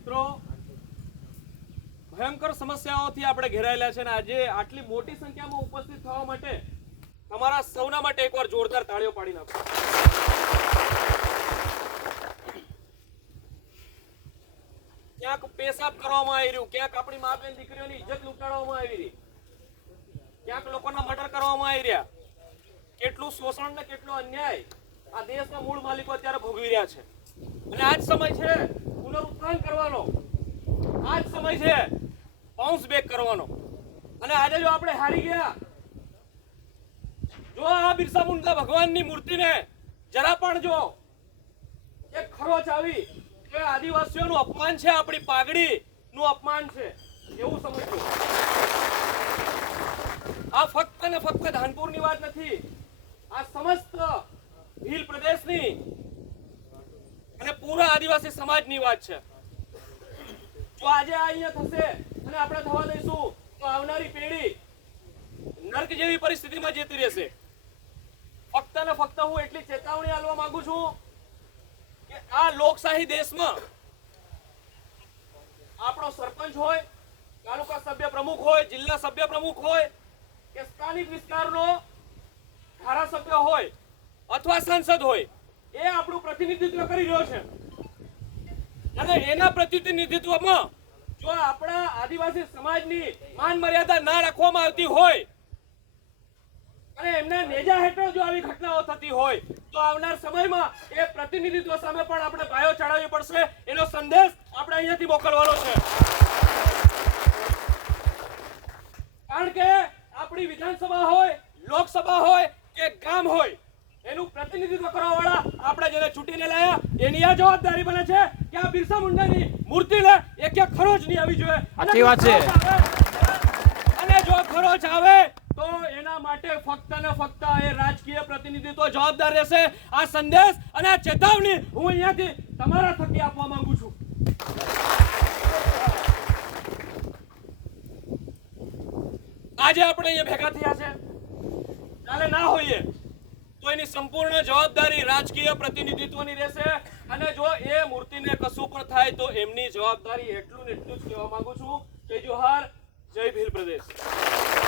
મિત્રો. ભયંકર સમસ્યાઓથી આપણે ઘેરાયેલા છે અને આજે આટલી મોટી સંખ્યામાં ઉપસ્થિત થવા માટે તમારા સૌના માટે એકવાર જોરદાર તાળીઓ પાડી નાખો. ક્યાંક પેશાબ કરવામાં આવી રહ્યું, ક્યાંક આપણી મા બેન દીકરીઓની ઇજ્જત લૂંટાડવામાં આવી રહી. ક્યાંક લોકોના મર્ડર કરવામાં આવી રહ્યા. કેટલું શોષણ ને કેટલો અન્યાય આ દેશના મૂળ માલિકો અત્યારે ભોગવી રહ્યા છે. અને આજ સમય છે પુનરુત્થાન કરવાનો. આજ સમય છે બાઉન્સ બેક કરવાનો. અને આજે જો આપણે હારી ગયા, જો આ બિરસા મુંડા ભગવાનની મૂર્તિને જરા પણ જો એક ખરોચ આવી કે આદિવાસીઓનું અપમાન છે, આપણી પાઘડી નું અપમાન છે. એવું સમજજો. આ ફક્ત ને ફક્ત ધાનપુરની વાત નથી, આ સમસ્ત ભીલ પ્રદેશની પૂરા આદિવાસી સમાજની વાત છે. જો આજે આ અહીંયા થશે અને આપણે થવા દઈશું તો આવનારી પેઢી નર્ક જેવી પરિસ્થિતિમાં જતી રહેશે. ફક્ત ને ફક્ત હું એટલી ચેતવણી આપવા માંગુ છું કે આ લોકશાહી દેશમાં આપણો સરપંચ હોય, તાલુકા સભ્ય પ્રમુખ હોય, જિલ્લા સભ્ય પ્રમુખ હોય, કે સ્થાનિક વિસ્તારનો ધારાસભ્ય હોય અથવા સાંસદ હોય, એ આપણું પ્રતિનિધિત્વ કરી રહ્યો છે. અને એના પ્રતિનિધિત્વમાં જો આપણા આદિવાસી સમાજની માન મર્યાદા ના રાખવામાં આવતી હોય, અને એમના નેજા હેઠળ જો આવી ઘટનાઓ થતી હોય, તો આવનાર સમયમાં એ પ્રતિનિધિત્વ સામે પણ આપણે પાયો ચડાવવી પડશે. એનો સંદેશ આપણે અહીંયાથી મોકલવાનો છે. કારણ કે આપણી વિધાનસભા હોય, લોકસભા હોય કે ગામ હોય, એનું પ્રતિનિધિત્વ કરવા વાળા આપણે જેને ચૂંટીને લાયા, એની આ જવાબદારી બને છે આ બિરસા મુંડાની મૂર્તિને એક એક ખરોચ નહીં આવી જોઈએ. સાચી વાત છે. અને જો ખરોચ આવે તો એના માટે ફક્ત ને ફક્ત એ રાજકીય પ્રતિનિધિત્વ જવાબદાર રહેશે. આ સંદેશ અને આ ચેતવણી હું અહીંયાથી તમારા થકી આપવા માંગુ છું. આજે આપણે અહીંયા ભેગા થયા છે. કાલે ના હોઈએ તો એની સંપૂર્ણ જવાબદારી રાજકીય પ્રતિનિધિત્વની રહેશે. અને જો એ મૂર્તિને કશું પણ થાય તો એમની જવાબદારી એટલું ને એટલું જ કહેવા માંગુ છું કે જોહાર જય ભીલ પ્રદેશ.